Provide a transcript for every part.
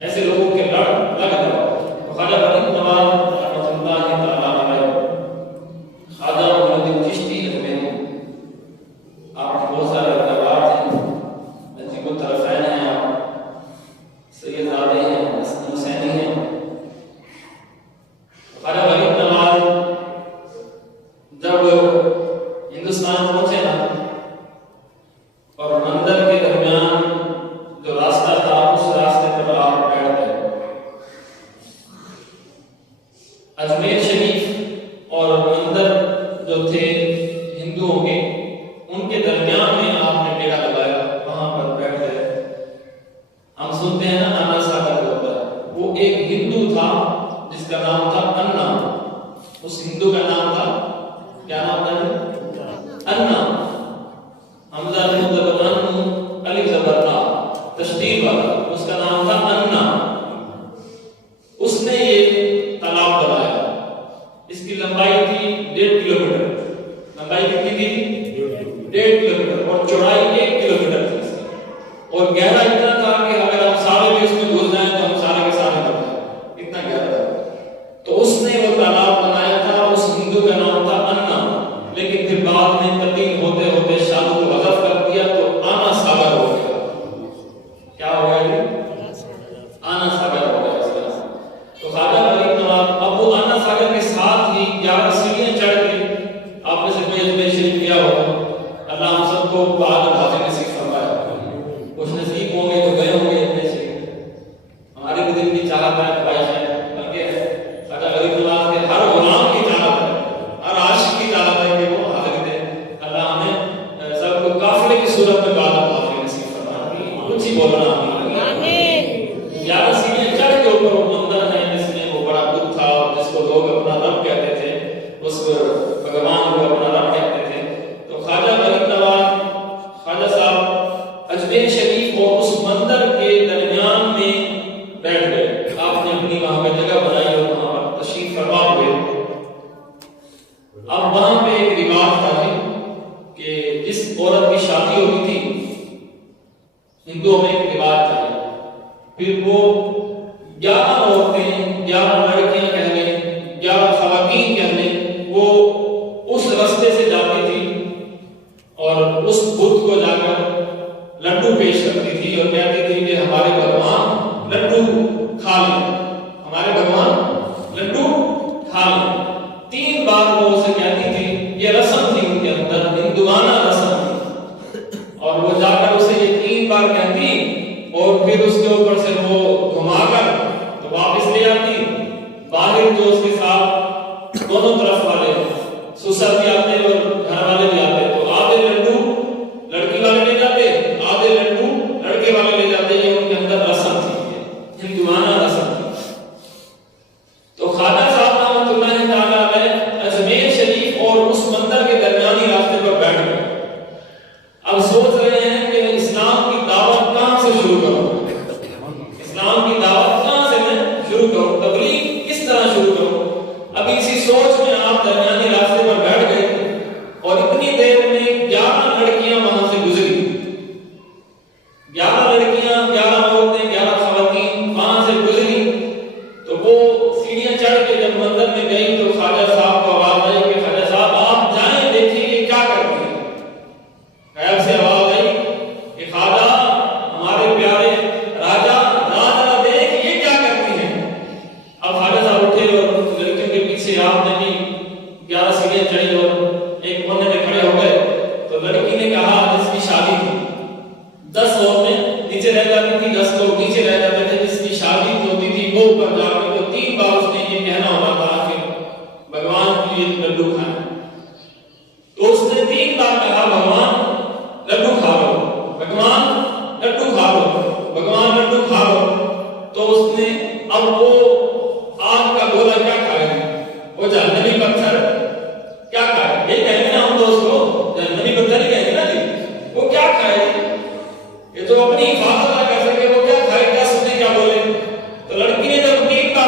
ایسے لوگوں کے لڑ لگ جاؤ. تو خواجہ فرید نواز رحمۃ اللہ تعالیٰ علیہ، خواجہ محمد چشتی اجمیری، آپ کے بہت سارے دربارات ہیں، نجیب الطرفین ہیں، آپ سید زادے ہیں، حسن حسینی ہیں. خواجہ فرید نواز جب ہندوستان پہنچے نا، اور مندر کے درمیان جو راستہ تھا اس راستے پر آپ بیٹھ گئے. اجمیر شریف اور مندر جو تھے ہندوؤں کے، ان کے درمیان میں آپ نے ڈیرا لگایا، وہاں پر بیٹھ گئے. ہم سنتے ہیں نا انا ساگر ہوتا ہے، وہ ایک ہندو تھا جس کا نام تھا انا. اس ہندو کا نام تھا، کیا نام تھا؟ انا. حمزہ نون زبر ان، الف زبر ا، تشدید والا، اس کا نام تھا انا. اس نے یہ تالاب بنایا. اس کی لمبائی تھی 1.5 کلومیٹر. لمبائی کتنی تھی؟ 1.5 کلومیٹر. اور چوڑائی 1 کلومیٹر تھی اس کی. اور گہرا اتنا تھا کہ اگر ہم سارے بھی اس میں گھس جائیں تو ہم سارے کے سارے مر جائیں، اتنا گہرا تھا. تو اس نے وہ تالاب بنایا تھا. اس ہندو کا نام تھا انا. لیکن پھر بعد میں تبدیل ہوتے ہوتے شادو کو حذف کر دیا تو آنا ساگر ہو گیا. کیا ہو گیا جی؟ آنا ساگر ہو گیا اس طرح سے. تو خواجہ فرید نواز اب وہ آنا ساگر کے ساتھ ہی 11 سیڑھیاں چڑھ کے، آپ میں سے کوئی اجمیر شریف گیا ہوگا، اللہ ہم سب کو بعد حاضر نصیب فرمائے. کچھ نصیب ہوں گے تو گئے ہوں گے اجمیر شریف. ہمارے بھی دل کی چاہت ہے، خواہش ہے، بلکہ خواجہ فرید نواز کے ہر غلام کی چاہت ہے، ہر عاشق کی چاہت ہے کہ وہ حاضر دے. اللہ ہمیں سب کو قافلے کی صورت میں بعد حاضر نصیب فرمائے. کچھ ہی بولنا آمین. 11 سیڑھیاں چڑھ کے اوپر وہ مندر ہے جس میں وہ بڑا بت تھا، جس کو لوگ اپنا رب کہتے تھے، اس بھگوان کو اپنا رب کہتے تھے. تو خواجہ فرید نواز خواجہ صاحب اجمیر شریف اور اس مندر کے درمیان میں بیٹھ گئے. آپ نے اپنی وہاں پہ جگہ بنائی اور وہاں پر تشریف فرما ہوئے. اب وہاں پہ ایک رواج تھا کہ جس عورت کی شادی ہوتی تھی، ہندوؤں میں ایک رواج تھا، پھر وہ 11 عورتیں، 11 لڑکیاں کہہ لیں، 11 خواتین کہہ لیں، وہ اس رستے سے جاتی تھی اور اس بت کو جا کر لڈو پیش کرتی تھی اور کہتی تھی کہ ہمارے بھگوان لڈو کھا لیں، ہمارے بھگوان لڈو کھا لیں. 3 بار وہ اسے کہتی تھی. یہ رسم تھی ان کے اندر، ہندوانہ رسم تھی. اور وہ جا کر اسے یہ 3 بار کہتی اور پھر اس کے اوپر سے وہ گھما کر تو واپس لے آتی. باہر جو اس کے ساتھ دونوں طرف والے سسر بھی آتے اور گھر والے بھی آتے، تو آدھے لڈو لڑکی والے لے جاتے، آدھے لڈو لڑکے والے لے جاتے. یہ ان کے اندر رسم تھی، ہندوانہ رسم تھی. تو خواجہ صاحب رحمۃ اللہ تعالیٰ علیہ اجمیر شریف اور اس مندر کے درمیانی راستے پر بیٹھ گئے. اب سوچ رہے ہیں کہ اسلام کی دعوت کہاں سے شروع کروں، اسلام کی دعوت کہاں سے میں شروع کروں، تبلیغ کس طرح شروع کروں. ابھی اسی سوچ میں آپ درمیانی راستے پر بیٹھ گئے اور اتنی دیر میں 11 لڑکیاں وہاں سے گزری. 11 لڑکیاں، 11 عورتیں، 11 خواتین وہاں سے گزری. تو وہ سیڑھیاں چڑھ کے جب مندر میں گئی تو خواجہ صاحب کو آواز آئی کہ خواجہ صاحب آپ جائیں، دیکھیے یہ کیا کرتی ہیں. غیب سے آواز آئی کہ خواجہ ہمارے پیارے راجا راجا دیکھ یہ کیا کرتی ہیں. اب خواجہ صاحب اٹھے اور لڑکیوں کے پیچھے آپ نے بھی 11 سیڑھیاں چڑھی اور ایک کونے میں کھڑے ہو گئے. تو لڑکی نے کہا جس کی شادی تھی، 10 عورتیں نیچے رہ جاتی تھی، 10 لوگ نیچے رہ جاتے تھے، جس کی شادی ہوتی تھی وہ اوپر جا کے تو 3 بار اس نے یہ کہنا ہوتا تھا کہ بھگوان کے لیے لڈو کھائیں. تو اس نے 3 بار کہا بھگوان لڈو کھا لو، بھگوان لڈو کھا لو، بھگوان لڈو کھا لو. تو اس نے اب وہ آگ کا گولا کیا کھائے، وہ جہنمی پتھر کیا کھائے، یہ کہیں گے نا ہم دوست کو جہنمی پتھر ہی کہیں گے نا جی. وہ کیا کھائے، یہ تو اپنی حفاظت نہ کر سکے، وہ کیا کھائے، کیا سنے کیا بولے. تو لڑکی نے جب 3 بار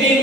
3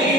3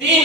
3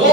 2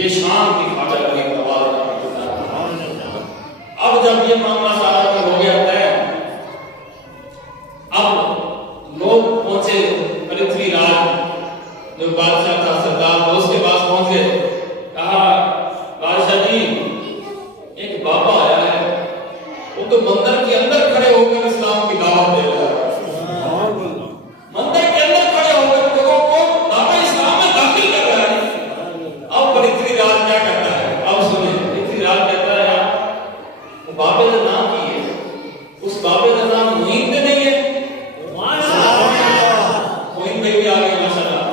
یہ شان کی خواجہ علی تبارک و تعالی۔ اب جب یہ معاملہ سارا ہو گیا ہے، اب لوگ پہنچے پرتھوی راج جو بادشاہ تھا سردار، وہ اس کے پاس پہنچے، کہا بادشاہ جی ایک بابا آیا ہے، وہ تو مندر کے اندر کھڑے ہو کر اسلام کی دعوت دے رہا ہے، مندر کے اندر کھڑے ہو کر لوگوں کو دعوت اسلام میں داخل کر رہا ہے۔ اب پرتھوی راج کیا کرتا ہے؟ اب سنیں، پرتھوی راج کہتا ہے یار وہ بابے کا نام کی ہے، اس بابے کا نام معین تو نہیں ہے؟ معین بھائی بھی آ گئے ماشاءاللہ،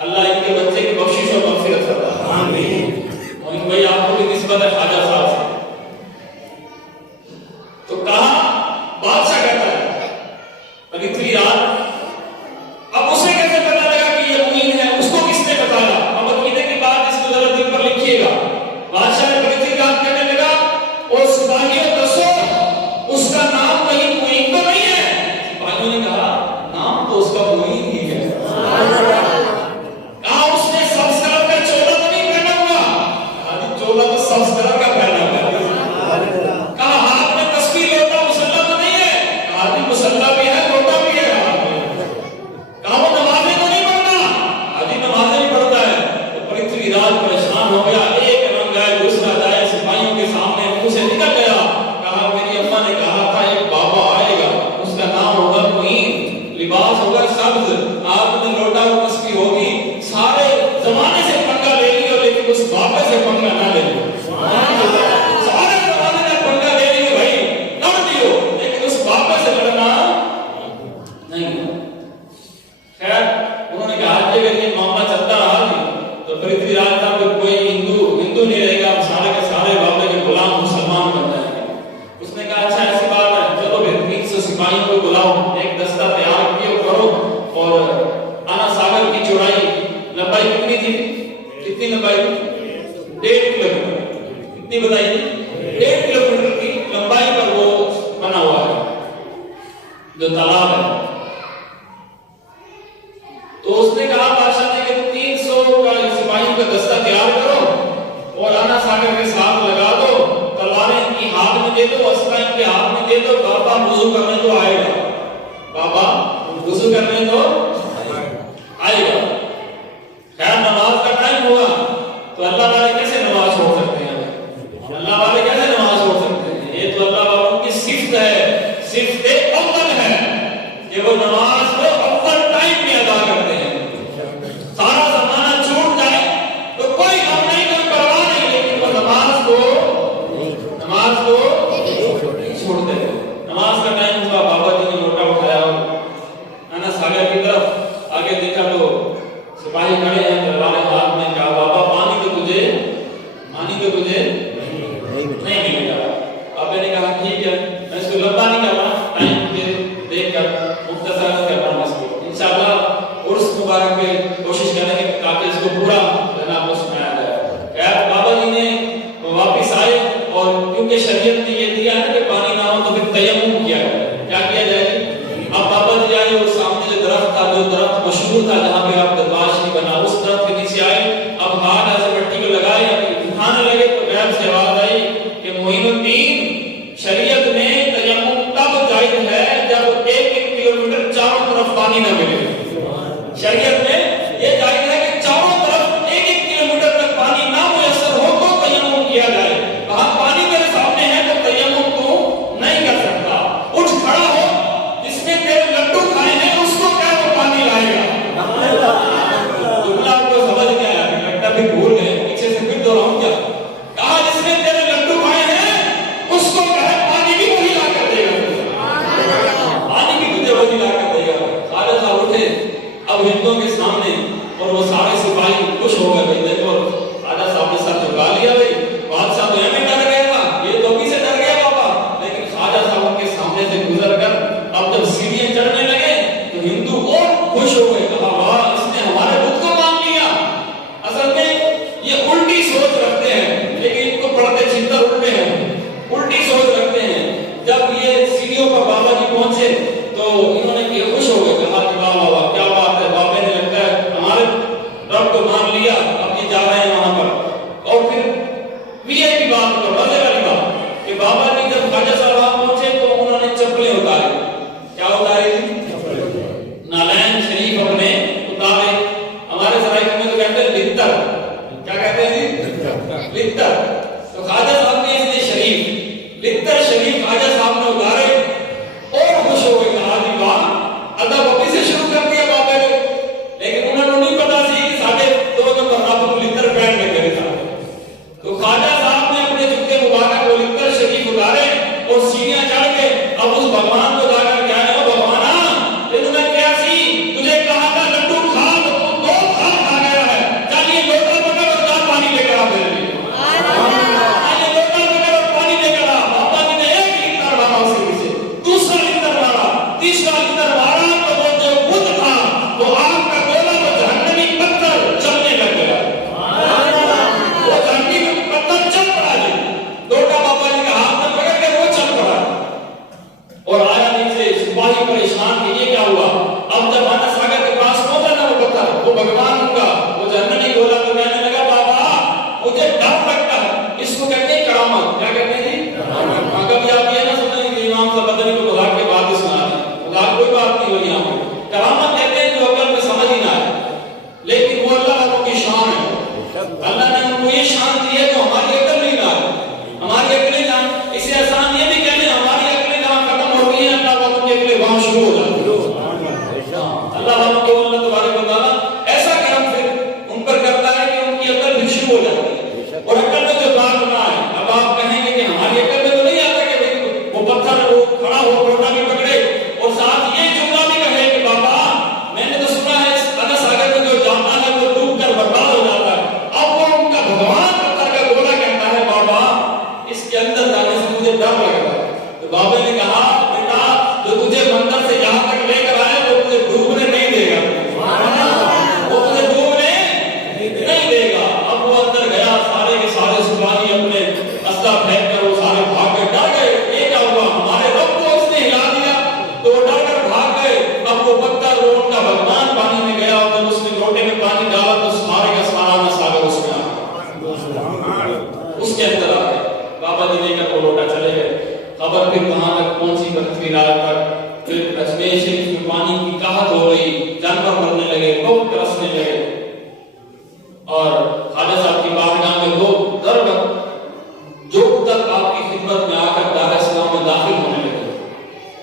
اللہ ان کے بچے کی بخشش اور مغفرت کرتا ہے، آمین۔ معین بھائی آپ کو بھی نسبت ہے خواجہ صاحب سے۔ تو کہا بادشاہ کہتا ہے پرتھوی راج، اب اسے کیسے پتا لگا کہ یہ معین ہے؟ اس کو کس نے بتایا؟ اب عقیدے کی بات اس کو ذرا دل پر لکھیے گا۔ بادشاہ نے پرتھوی راج کہنے لگا اور سپاہیوں دسو اس کا نام کہیں معین تو نہیں ہے؟ سپاہیوں نے کہا نام تو اس کا معین ہی ہے۔ کہا اس نے سبز کلر کا چولا تو نہیں پہنا ہوا؟ کہا جی چولا تو سبز کلر کا پہنا ہوا ہے۔ کہا ہاتھ میں تسبیح لوٹا مسلح تو نہیں ہے؟ کہا جی مسلح بھی ہے لوٹا بھی ہے ہاتھ میں۔ کہا وہ نمازیں تو نہیں پڑھتا؟ کہا جی نمازیں بھی پڑھتا ہے۔ تو پرتھوی راج پریشان ہو گیا، ایک رنگ ہے دوسرا جائے، سپاہیوں کے سامنے منہ سے نکل گیا، کہا میری اماں نے کہا تھا ایک بابا آئے گا، اس کا نام ہوگا معین، لباس ہوگا سبز، ہاتھ میں لوٹا اور تسبیح ہوگی، سارے زمانے سے پنگا لے لیو لیکن اس بابے سے پنگا نہ لے لیو، سارے زمانے سے پنگا لے لیو بھائی لڑ لیو لیکن اس بابے سے لڑنا نہیں۔ خیر انہوں نے کہا کہ اگر یہ معاملہ چلتا رہا تو پرتھوی راج تھا کہ کوئی ہندو نہیں رہے گا، سارے کے سارے بابے کے غلام مسلمان بن جائیں گے۔ اس نے کہا اچھا ایسی بات ہے، چلو پھر 300 سپاہیوں کو بلاؤ، ایک دستہ تیار کیے کرو، اور آنا ساگر کی چوڑائی لمبائی کتنی تھی؟ کتنی لمبائی تھی؟ 1.5 کلومیٹر۔ کتنی بتائیے؟ 1.5 کلومیٹر کی لمبائی پر وہ بنا ہوا ہے جو تالاب ہے۔ تو اس نے کہا بادشاہ نے کہ 300 کا سپاہیوں کا دستہ تیار کرو اور آنا ساگر کے ساتھ لگا دو، تلواریں ان کی ہاتھ میں دے دو، اسلحہ ان کے ہاتھ میں دے دو، بابا وضو کرنے تو آئے گا، بابا وضو کرنے تو آئے گا۔ خیر نماز کا ٹائم ہوا تو اللہ والے کیسے نماز چھوڑ سکتے ہیں؟ اللہ والے کیسے نماز چھوڑ سکتے ہیں؟ یہ تو اللہ والوں کی صفت ہے، صفت اول ہے کہ وہ نماز کو اول ٹائم میں ادا کرتے ہیں۔ سارا زمانہ چھوٹ جائے تو کوئی غم نہیں، کوئی پرواہ نہیں، لیکن وہ نماز کو چھوڑتے ہیں۔ نماز کا ٹائم ہوا، بابا جی نے لوٹا اٹھایا، آنا ساگر کی طرف آگے دیکھا تو سپاہی کھڑے ہیں تلواریں ہاتھ میں، کہا بابا پانی تو تجھے نہیں ملے گا۔ بابا نے کہا ٹھیک ہے، میں اس کو لمبا نہیں کر رہا، ٹائم دیکھ کر مختصر کر رہا ہوں اس کو، انشاءاللہ عرس مبارک پہ کوشش کریں گے تاکہ اس کو پورا جناب اس میں آ جائے۔ خیر بابا جی نے واپس آئے اور کیونکہ شریعت نے یہ دیا ہے کہ پانی نہ ہو تو پھر تیمم کیا جائے، کیا کیا جائے؟ اب بابا جی آئے اور سامنے جو درخت تھا، جو درخت مشہور تھا جہاں پہ آپ درباش نہیں بنا، اس درخت کے نیچے آئے، اب ہاتھ ایسے مٹی کو لگائے، اٹھانے لگے تو غیب سے آواز آئی کہ معین الدین، شریعت میں تیمم تب جائز ہے جب 1 کلومیٹر چاروں طرف پانی نہ ملے۔ شریعت میں یہ جائز ہے کہ چاروں طرف 1 کلومیٹر تک پانی نہ میسر ہو تو تیمم کیا جائے۔ کہا پانی میرے سامنے ہے تو تیمم تو نہیں کر سکتا، اٹھ کھڑا ہو، جس نے تیرے لڈو کھائے ہیں اس کو کیا وہ پانی لائے گا؟ جملہ آپ کو سمجھ نہیں آیا، لگتا بھی بھول گئے، پیچھے سے پھر دوہراؤں کیا؟ کہا جس نے تیرے لڈو کھائے ہیں اس کو کہے پانی بھی وہی لا کر دے گا، پانی بھی تجھے وہی لا کر دے گا۔ سارے صاحب اٹھے اب ہندوؤں کے سامنے، اور وہ سارے سپاہی خوش ہو گئے، دیکھو راجا صاحب نے سر جھکا لیا، بادشاہ تو ایسے ڈر گیا تھا، یہ تو بھی سے ڈر گیا بابا، لیکن خواجہ صاحب کے سامنے سے گزر کر اب جب سیڑھیاں چڑھنے لگے تو ہندو اور خوش ہو گئے، کہا واہ اس نے ہمارے بت کو مان لیا۔ اصل میں یہ الٹی سوچ رکھتے ہیں، لیکن ان کو پڑھتے چھتر الٹے ہیں، الٹی سوچ رکھتے ہیں۔ جب یہ سیڑھیوں پر بابا جی پہنچے تو انہوں نے خوش ہو گئے، کہا کہ واہ واہ کیا بات ہے، بابے نے لگتا ہے ہمارے رب کو مان لیا، اب یہ جا رہے ہیں وہاں لتر. تو خواجہ صاحب نے اس نے شریف لتر شریف خواجہ صاحب نے اتارے اور خوش ہو گئے. کہا جی واہ، ادب ابھی سے شروع کر دیا بابا نے. لیکن انہوں نے نہیں پتا سی کہ ساڑھے 2 نمبر آپ لتر پہن میں کرے تھا. تو خواجہ صاحب نے اپنے جوتے مبارک کو لتر شریف اتارے اور سیڑھیاں چڑھ کے اب اس بھگوان کو جا کر کیا ہے، او بھگوانا تینوں میں کیا سی، تجھے کہا تھا لڈو کھا تو تو 2 کھا گیا ہے. چل یہ لوٹا پکڑ اور جا پانی لے کر آ میرے لیے. یہ لوٹا پکڑ اور پانی لے کر آ. بابا جی نے ایک لتر مارا اسے پیچھے، دوسرا لتر مارا، تیسرا لتر مارا تو وہ جو بت تھا وہ آگ کا گولا، وہ جہنمی پتھر چلنے لگ گیا. وہ جہنمی پتھر چل پڑا. جی لوٹا بابا جی کا ہاتھ میں پکڑ کے وہ چل پڑا اور آیا نیچے. سپاہی پریشان کہ یہ کیا ہوا. اب جب آنا ساگر کے پاس پہنچا نا وہ پتھر، وہ بھگوان کا وہ جہنمی گولا، تو کہنے لگا بابا مجھے ڈر لگتا ہے. اس کو کہتے ہیں کرامت. کیا کہتے ہیں جی؟ کبھی آپ یہ نہ سنیں کہ امام صاحب بدنی کو مذاق کے بعد ہی سنا دیں. مذاق کوئی بات نہیں ہوئی یہاں پہ. کرامت کہتے ہیں جو عقل میں سمجھ ہی نہ آئے، لیکن وہ اللہ والوں کی شان ہے. اللہ نے ان کو یہ شان دی ہے جو ہماری عقل نہیں نہ آئے. ہماری عقلیں جہاں، اسے آسان یہ بھی کہنے ہماری عقلیں جہاں ختم ہو گئی ہیں، اللہ والوں کی عقلیں وہاں شروع ہو جاتی ہیں. اللہ والوں کو اللہ تبارک و تعالیٰ ایسا کرم پھر ان پر کرتا ہے کہ ان کی عقل بھی شروع ہو جاتی ہے. اور عقل میں جو بات نہ آئے، اب آپ کہیں گے کہ ہماری عقل میں تو نہیں آتا کہ بھئی وہ پتھر وہ کھڑا ہو لوٹا بھی پکڑے اور ساتھ یہ جملہ بھی کہے کہ بابا میں نے تو سنا ہے اس انس ساگر میں جو جاتا ہے وہ ڈوب کر برباد ہو جاتا ہے. اب وہ ان کا بھگوان پتھر کا گولا کہتا ہے بابا اس کے اندر جانے سے مجھے ڈر لگتا ہے. تو بابا نے کہا بیٹا جو تجھے مندر سے یہاں تک لے کر آئے وہ تجھے ڈوبنے نہیں دے گا. وہ تجھے ڈوبنے نہیں دے گا. اب وہ اندر گیا، سارے کے سارے سپاہی اپنے اسلحہ پھینک کر وہ سارے بھاگ کے ڈر گئے. یہ کیا ہوا، ہمارے رب کو اس نے ہلا دیا. تو وہ ڈر کر بھاگ گئے. اب وہ پتھر وہ ان کا بھگوان پانی میں گیا اور جب اس نے لوٹے میں پانی ڈالا تو سارے کا سارا نہ ساگر اس میں آ گیا، اس کے اندر آ گیا. بابا جی لے کر وہ لوٹا چلے گئے. خبر پھر کہاں تک پہنچی، پرتھوی راج تک. پھر اجمیر شریف میں پانی کی قحط ہو گئی، جانور مرنے لگے، لوگ ترسنے لگے. اور خواجہ صاحب کی بارگاہ میں لوگ در جو تک آپ کی خدمت میں آ کر دار اسلام میں داخل ہونے لگے.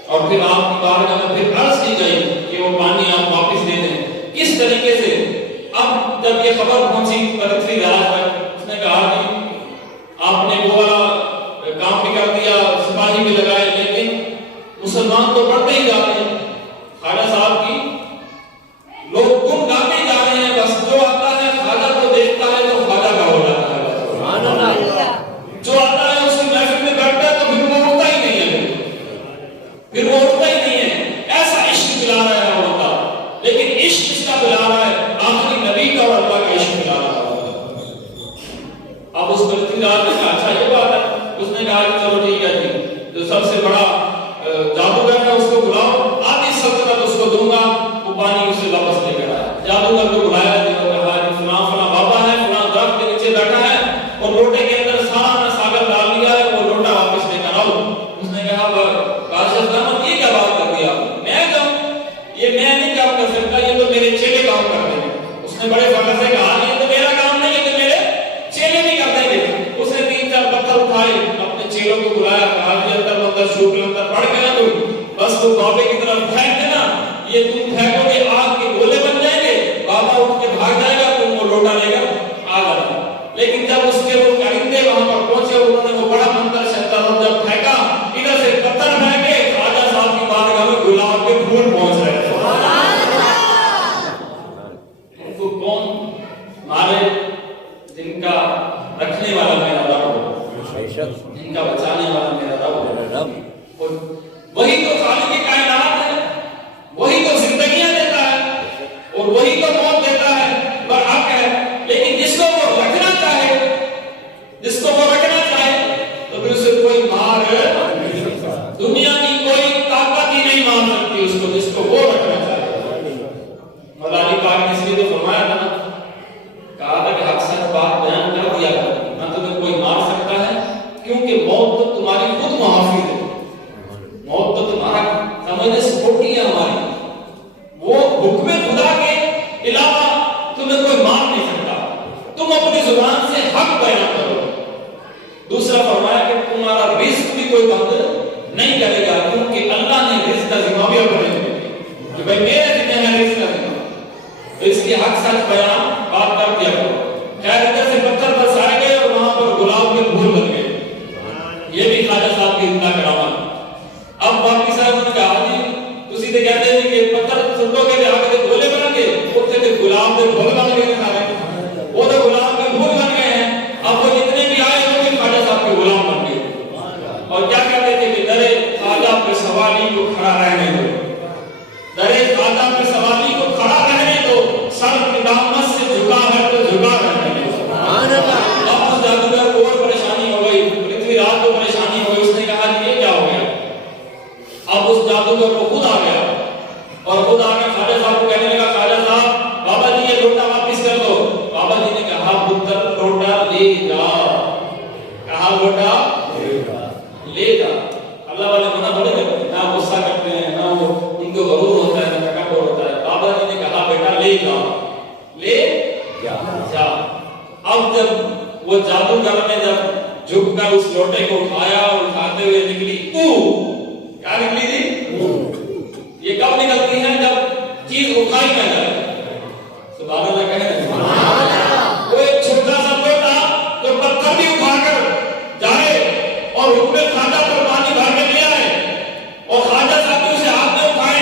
اور پھر آپ کی بارگاہ میں پھر عرض کی گئی کہ وہ پانی آپ واپس دے دیں. کس طریقے سے؟ اب جب یہ خبر پہنچی پرتھوی راج تک، اس نے کہا کہ آپ نے وہ والا کام بھی کر دیا، سپاہی بھی لگائے، لیکن مسلمان تو بڑھتے ہی جا رہے ہیں. خواجہ صاحب کی لوگ گن گاتے جا رہے ہیں. بس جو آتا ہے خواجہ کو دیکھتا ہے تو خواجہ کا ہو جاتا ہے. جو آتا ہے اس کی محفل میں بیٹھتا ہے تو پھر وہ اٹھتا ہی نہیں ہے، پھر وہ اٹھتا ہی نہیں ہے. ایسا عشق پلا رہا ہے وہ ہوتا. لیکن عشق اس کا پلا رہا ہے آخری نبی کا اور اللہ کا عشق پلا رہا ہے. اب اس پرتھوی راج نے کہا اچھا یہ بات ہے. اس نے کہا کہ چلو ٹھیک ہے جی، جو سب سے بڑا جادوگر ہے اس کو بلاؤ، آدھی سلطنت اس کو دوں گا. وہ پانی اسے واپس لے کر آیا. جادوگر کو بلایا، کہا فلاں فلاں بابا ہے، فلاں درخت کے نیچے بیٹھا ہے اور لوٹے کے اندر سارا ساگر ڈال دیا ہے، وہ لوٹا واپس لے کر آؤ. اس نے کہا بادشاہ صاحب یہ کیا بات کر دیا، میں جاؤں؟ یہ میں نہیں کام کر سکتا، یہ تو میرے چیلے کام کرتے ہیں. اس نے بڑے فخر سے کہا یہ تو میرا کام نہیں، یہ تو میرے چیلے نہیں کر دیں گے. اس نے 3-4 پتھر اٹھائے، اپنے چیلوں کو بلایا، کہا کہ اندر مندر شوٹ اندر پڑ گیا تو بس تو بابے کی طرف پھینک دینا، یہ تم پھینکو گے آگ کے گولے بن جائیں گے. بابا اٹھ کے بھاگ جائے گا، تم وہ لوٹا لے کر آ جانا. لیکن جب اس کے وہ کرندے وہاں پر پہنچے، انہوں نے وہ بڑا منتر شیطان جب پھینکا، ادھر سے پتھر پھینکے، خواجہ صاحب کی بارگاہ میں گلاب کے پھول پہنچ رہے تھے. ان کو کون مارے؟ جن کا رکھنے والا میرا رب ہو، جن کا بچانے والا میرا رب ہو. وہی تو خالق کائنات ہے، وہی تو زندگیاں دیتا ہے اور وہی تو موت دیتا ہے، برحق ہے. لیکن جس کو وہ رکھنا چاہے، جس کو وہ رکھنا چاہے تو پھر اسے کوئی مار دنیا کی کوئی طاقت ہی نہیں مار سکتی اس کو، جس کو وہ رکھنا چاہے. مولا پاک نے اس لیے تو فرمایا تھا، کہا تھا کہ حق سچ بات بیان کر دیا نہ تمہیں کوئی مار سکتا ہے، کیونکہ موت تو تمہاری خود محافظ ہے. موت تو تمہارا سمجھنے سے چھوٹی ہے ہماری. وہ حکم خدا کے علاوہ تمہیں کوئی مار نہیں سکتا. تم اپنی زبان سے حق بیان کرو. تو اس کی حق سچ بیان بات کر دیا کرو. خیر ادھر سے پتھر برسائے گئے اور وہاں پر گلاب کے پھول بن گئے. یہ بھی خواجہ صاحب کی اتنا کرامت. اب باقی صاحب نے کہا جی تسی تے کہتے ہیں کہ پتھر سٹو کے تے آگے تے گولے بن گئے, اوتھے تے گلاب دے پھول بن گئے سارے. وہ تے گلاب کے پھول بن گئے ہیں. اب وہ جتنے بھی آئے وہ بھی خواجہ صاحب کے غلام بن گئے. اور کیا کہتے تھے کہ درے خواجہ پہ سوالی کو کھڑا رہنے دو, درے خواجہ پہ سوالی کو کھڑا رہنے دو, سر قدامت سے جھکا ہے تو جھکا رہنے دو. اب اس جادوگر کو اور پریشانی ہو گئی, پرتھوی راج کو پریشانی ہو گئی. اس نے کہا یہ کیا ہو گیا. اب اس جادوگر کو خود آ گیا اور خود آ کے خواجہ صاحب کو کہنے لگا خواجہ صاحب بابا جی یہ لوٹا واپس کر دو. بابا جی نے کہا پتر لوٹا لے جا. کہا لوٹا لے جا. اللہ والے منع تھوڑے کرتے ہیں, نہ غصہ کرتے ہیں, نہ وہ ان کو غرور ہوتا ہے, نہ تکبر ہوتا ہے. بابا جی نے کہا بیٹا لے جا, لے جا. اب جب وہ جادوگر نے جب جھک کر اس لوٹے کو اٹھایا اور اٹھاتے ہوئے نکلی کیا نکلی تھی. یہ کب نکلتی ہے جب چیز اٹھائی نہ جائے. سبحان اللہ کہے وہ ایک چھوٹا سا لوٹا جو پتھر بھی اٹھا کر جائے اور حکم خواجہ پر پانی بھر کے لے آئے اور خواجہ صاحب اسے ہاتھ میں اٹھائے,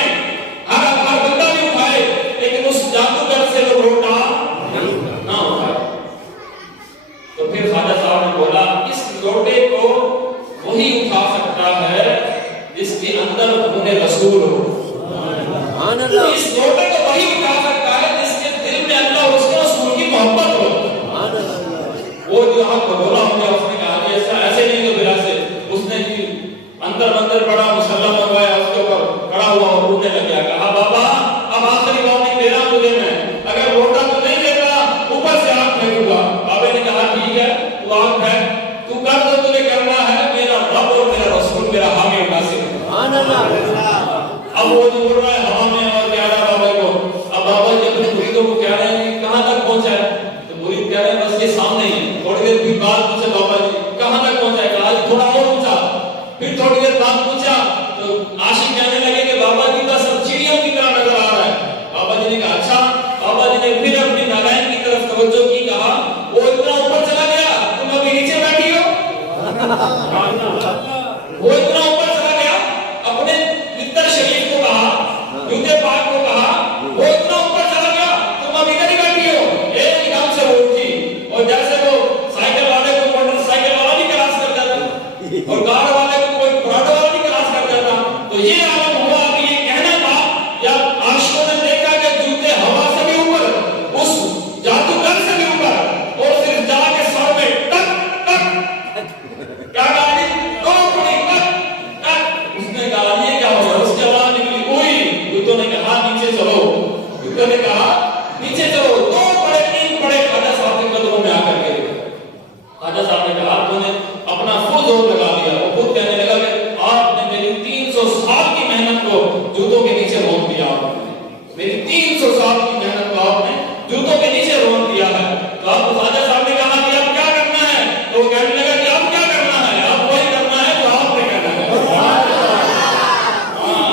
ہر بندہ بھی اٹھائے, لیکن اس جادوگر سے وہ لوٹا نہ اٹھائے. تو پھر خواجہ صاحب نے بولا اس لوٹے کو وہی اٹھا سکتا ہے جس کے اندر خون رسول ہو. اس لوٹے کو وہی اٹھا سکتا ہے جس کے دل میں اللہ اور اس کے رسول کی محبت ہو. وہ جو آپ کو بولا ہوں گا اس نے کہا کہ ایسے نہیں تو پھر ایسے. اس نے جی اندر بڑا مسلح منگوایا, اس کے اوپر کھڑا ہوا اور رونے لگ گیا. کہا بابا اب آخری وارننگ دے رہا ہوں تجھے میں, اگر لوٹا تو نہیں دیتا اوپر سے آنکھ پھینکوں گا. بابے نے کہا ٹھیک ہے تو آنکھ پھینک, تو کر جو تجھے کرنا ہے, میرا رب اور میرا رسول میرا حامی و ناصر. اب وہ جو اڑ رہا ہے ہوا میں اور کہہ رہا بابا کو. اب بابا جی اپنے مریدوں کو کہہ رہے ہیں کہاں تک پہنچا ہے. تو مرید کہہ رہے ہیں بس یہ سامنے ہی. تھوڑی دیر بھی بعد پوچھے بابا جی کہاں تک پہنچا ہے. کہا تھوڑا اور پوچھا. پھر تھوڑی دیر بعد پوچھا تو عاشق کہنے لگے کہ بابا جی کا سب چڑیوں کی طرح نظر آ رہا ہے. بابا جی نے کہا اچھا. بابا جی نے پھر اپنی نالائن کی طرف توجہ کی. کہا وہ اتنا اوپر چلا گیا تم ابھی نیچے بیٹھی ہو. وہ اتنا اوپر چلا گیا, اپنے متر شریف کو کہا, جوتے پاک کو کہا, وہ اتنا اوپر چلا گیا تم ابھی ادھر ہی بیٹھی ہو. ایک دم سے وہ اٹھی اور جیسے وہ سائیکل والے کو موٹر سائیکل والا نہیں کراس کر جاتا اور کار والے کو کوئی پراٹھا والا نہیں کراس کر جاتا. تو یہ عالم ہوا کہ یہ کہنا تھا جب عاشقوں نے دیکھا کہ جوتے ہوا سے بھی اوپر, اس جادوگر سے بھی اوپر, اور صرف جا کے سر میں ٹک ٹک کیا کہا جی اس نے کہا یہ کیا ہو گیا. اس کی آواز نکلی کوئی. جوتوں نے کہا نیچے چلو. جوتوں نے کہا نیچے چلو. دو بڑے تین بڑے خواجہ صاحب کے قدموں میں آ کر کے خواجہ صاحب نے کہا تو نے اپنا خود زور لگا دیا. وہ خود کہنے لگا کہ آپ نے میری 300 سال کی محنت کو جوتوں کے نیچے روک دیا. میری 300 سال کی محنت کو آپ نے جوتوں کے نیچے روک دیا ہے. تو آپ خواجہ صاحب نے کہا کہ اب کیا کرنا ہے. تو وہ کہنے لگا کہ اب کیا کرنا ہے, اب وہی کرنا ہے جو آپ نے کرنا ہے.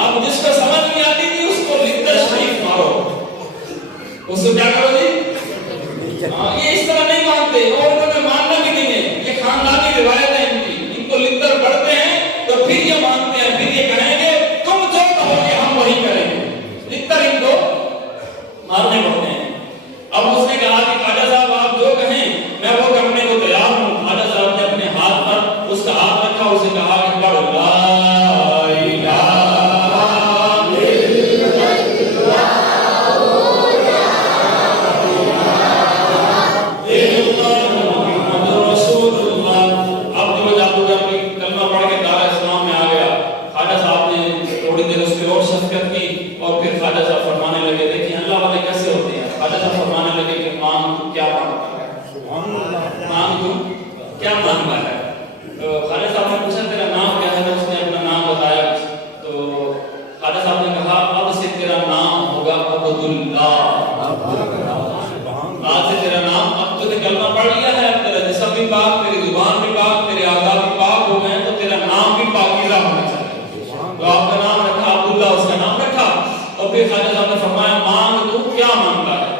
اب جس کو سمجھ نہیں آتی تھی اس کو لکھتے شریف مارو. اس کو کیا کرو جی. یہ اس طرح نہیں مانتے اور انہیں ماننا بھی نہیں ہے. یہ خاندانی روایت ہے ان کی. ان کو لکھتے پڑھتے ہیں تو پھر یہ مانتے ہیں, پھر یہ کہیں گے تم جو کہو گے ہم وہی کریں گے. لکھتے ان کو مارنے پڑتے ہیں. اب اس نے کہا کہ خواجہ صاحب آپ جو کہیں میں وہ کرنے کو تیار ہوں. خواجہ صاحب نے اپنے ہاتھ پر اس کا ہاتھ رکھا, اسے کہا کہ پڑھ لا الہ اور پھر خواجہ صاحب فرمانے لگے دیکھیں اللہ والے کیسے ہوتے ہیں. خواجہ صاحب فرمانے لگے کہ مانگ تو کیا مانگتا ہے, مانگ تو کیا مانگتا ہے. تو خواجہ صاحب نے پوچھا تیرا نام کیا ہے. تو اس نے اپنا نام بتایا. تو خواجہ صاحب نے کہا اب سے تیرا نام ہوگا عبداللہ. آج سے تیرا نام, اب تو نے کلمہ پڑھ لیا ہے, اب تیرا جسم بھی پاک, تیری زبان بھی پاک, تیرے اعضاء بھی پاک ہو گئے, تو تیرا نام بھی پاکیزہ ہونا چاہیے. تو آپ کا نام رکھا عبداللہ, اس کا نام رکھا. اور پھر خواجہ صاحب نے فرمایا مانگ تو کیا مانگتا ہے.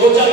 2-4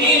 3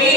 3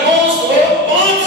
905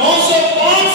905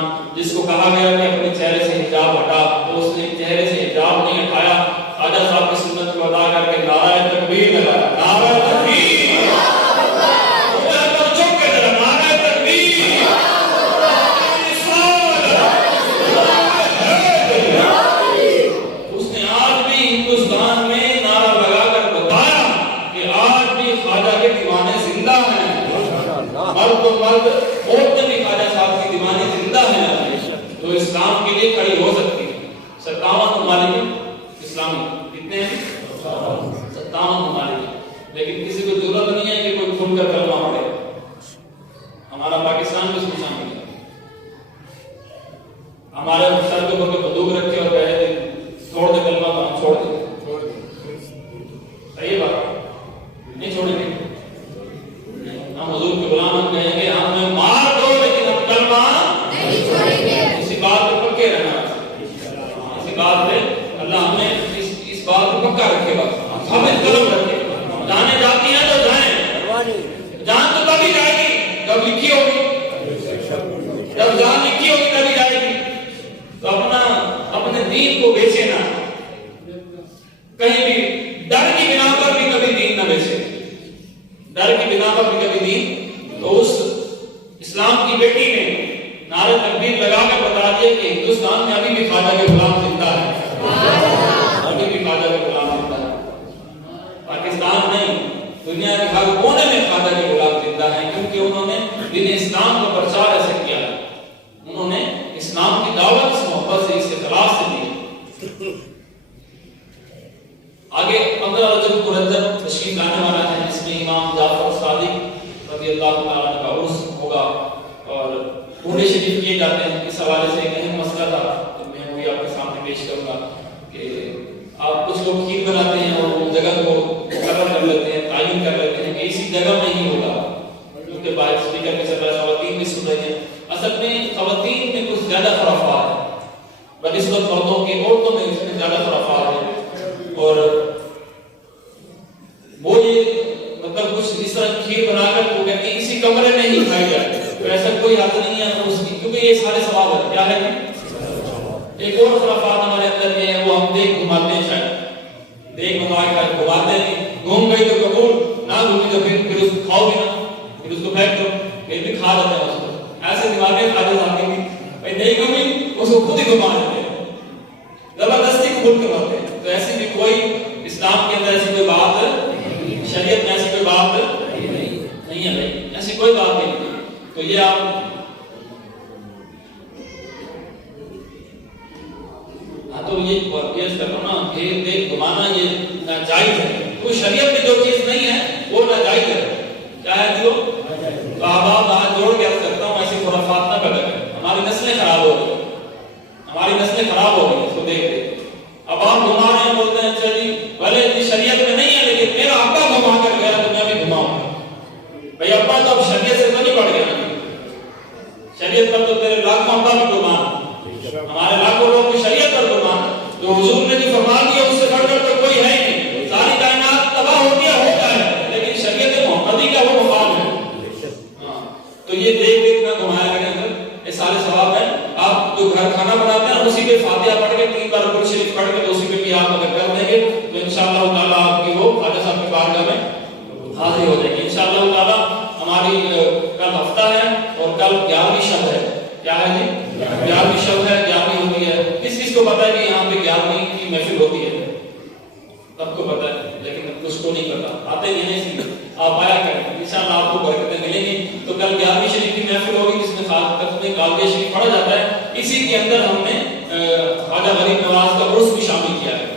دوران جس کو کہا گیا کہ اپنے چہرے سے حجاب ہٹا، تو اس نے چہرے سے حجاب نہیں ہٹایا، خواجہ صاحب کی سنت کو ادا کر کے نعرہ تکبیر لگایا، نعرہ تکبیر، عورتیں بھی خواجہ صاحب کی دیوانی زندہ ہیں جو اسلام کے لیے کھڑی ہو سکتی ہے۔ 57 ممالک اسلامی کتنے ہیں؟ 57 ممالک، لیکن کسی کو ضرورت نہیں ہے کہ کوئی کھل کر کلمہ پڑھے۔ ہمارا پاکستان بھی اس میں شامل ہے، ہمارے سر کے اوپر بندوق رکھے اور کہے چھوڑ دے کلمہ تو ہم چھوڑ دیں، صحیح بات نہیں چھوڑیں گے، ہم حضور کے غلام، ہم کہیں گے ہمیں مار دو لیکن ہم کلمہ نہیں چھوڑیں گے۔ اسی بات پہ پکے رہنا، اسی بات پہ اللہ ہمیں اس بات کو پکا رکھے گا، ثابت قدم رکھے گا۔ جانے جاتی ہیں تو جائیں، جان تو کبھی جائے گی، کب لکھی ہوگی، جب جان لکھی ہوگی تبھی جائے گی۔ تو اپنے دین کو بیچے نہ، کہیں بھی ڈر کی بنا پر بھی کبھی دین نہ بیچے، ڈر کی بنا پر بھی کبھی نہیں۔ تو اس اسلام کی بیٹی نے نعرہ تکبیر لگا کر بتا دیا کہ ہندوستان میں ابھی بھی خواجہ کے غلام زندہ ہے، ابھی بھی خواجہ کے غلام زندہ ہے۔ پاکستان نہیں، دنیا کے ہر کونے میں خواجہ کے غلام زندہ ہیں، کیونکہ انہوں نے دین اسلام کا پرچار ایسے کیا، انہوں نے اسلام کی دعوت اس محبت سے، اس اخلاص سے دی۔ آگے 15 رجب کو رجب تشریف لانے والا ہے، جس میں امام جعفر صادق رضی اللہ تعالیٰ عنہ کا عرس ہوگا اور پورے شریف کیے جاتے ہیں۔ اس حوالے سے ایک اہم مسئلہ تھا تو میں وہی آپ کے سامنے پیش کروں گا کہ آپ کچھ لوگ کھیر بناتے ہیں اور وہ جگہ کو مقرر کر لیتے ہیں، تعین کر لیتے ہیں کہ اسی جگہ میں ہی ہوگا، کیونکہ باہر اسپیکر کے ساتھ خواتین بھی سن رہی ہیں۔ اصل میں خواتین میں کچھ زیادہ خرافات ہیں بنسبت مردوں کی، عورتوں میں اس میں زیادہ خرافات ہیں، اور وہ یہ مطلب کچھ اس طرح کھیر بنا کر وہ کہتے ہیں اسی کمرے میں ہی کھائی جائے، تو ایسا کوئی حد نہیں ہے اس کی، کیونکہ یہ سارے ثواب ہے۔ کیا ہے؟ ایک اور خرافات ہمارے اندر یہ ہے، وہ ہم دیکھ گھماتے ہیں، شاید دیکھ گھما کر گھماتے ہیں، گھوم گئی تو قبول، نہ گھومی تو پھر اس کو کھاؤ بھی نہ، پھر اس کو پھینک دو، پھر بھی کھا لیتے ہیں اس کو، ایسے دماغیں کھاتے جاتے ہیں، بھائی نہیں گھومی اس کو خود ہی گھما لیتے ہیں، زبردستی قبول کرواتے ہیں۔ تو ایسی بھی کوئی اسلام کے اندر ایسی کوئی بات، شریعت میں ایسی کوئی بات نہیں ہے بھائی، ایسی کوئی بات نہیں۔ تو یہ آپ تو یہ پیش کرو نا، دیکھ گھمانا یہ ناجائز ہے، کوئی شریعت میں جو چیز نہیں ہے وہ ناجائز ہے، کیا ہے دیو؟ تو آپ ہاتھ جوڑ کے عرض کرتا ہوں ایسی خرافات نہ پیدا کریں، ہماری نسلیں خراب ہو رہی ہیں، ہماری نسلیں خراب ہو رہی ہیں، اس کو دیکھ دیکھ۔ اب آپ گھما رہے ہیں، بولتے ہیں اچھا جی بھلے شریعت میں نہیں ہے لیکن میرا ابا گھما کر گیا تو میں بھی گھماؤں گا۔ بھائی ابا تو اب شریعت سے تو نہیں پڑ گیا، شریعت پر تو تیرے لاکھوں ابا بھی قربان، ہمارے لاکھوں لوگ بھی شریعت پر قربان، جو حضور نے جو فرما دیا اس سے بڑھ کر تو کوئی ہے ہی نہیں، ساری کائنات تباہ ہوتی ہے ہوتا ہے، لیکن شریعت محمدی کا وہ مقام ہے۔ تو یہ دیکھ دیکھ کر گھمایا کریں اندر، یہ سارے ثواب ہیں۔ آپ جو گھر کھانا بناتے ہیں اسی پہ فاتحہ پڑھ کے 3 بار رکوع شریف پڑھ کے اسی پہ بھی آپ اگر کر دیں گے تو انشاءاللہ تعالیٰ آپ کی وہ خواجہ صاحب کی بارگاہ میں حاضر ہو جائے گی انشاءاللہ تعالیٰ۔ ہماری کل ہفتہ ہے اور کل 11ویں شب ہے، کیا ہے جی؟ 11ویں شب ہے، 11ویں ہوتی ہے۔ کس کو پتا ہے کہ یہاں پہ 11ویں کی محفل ہوتی ہے؟ سب کو پتا ہے، لیکن کچھ کو نہیں پتا، آتے نہیں ہیں، اس لیے آپ آیا کریں، انشاءاللہ آپ کو برکتیں ملیں گی۔ تو کل 11ویں شریف کی محفل ہوگی جس میں غالبیہ شریف پڑھا جاتا ہے، اسی کے اندر ہم نے خواجہ غریب نواز کا عرس بھی شامل کیا ہے۔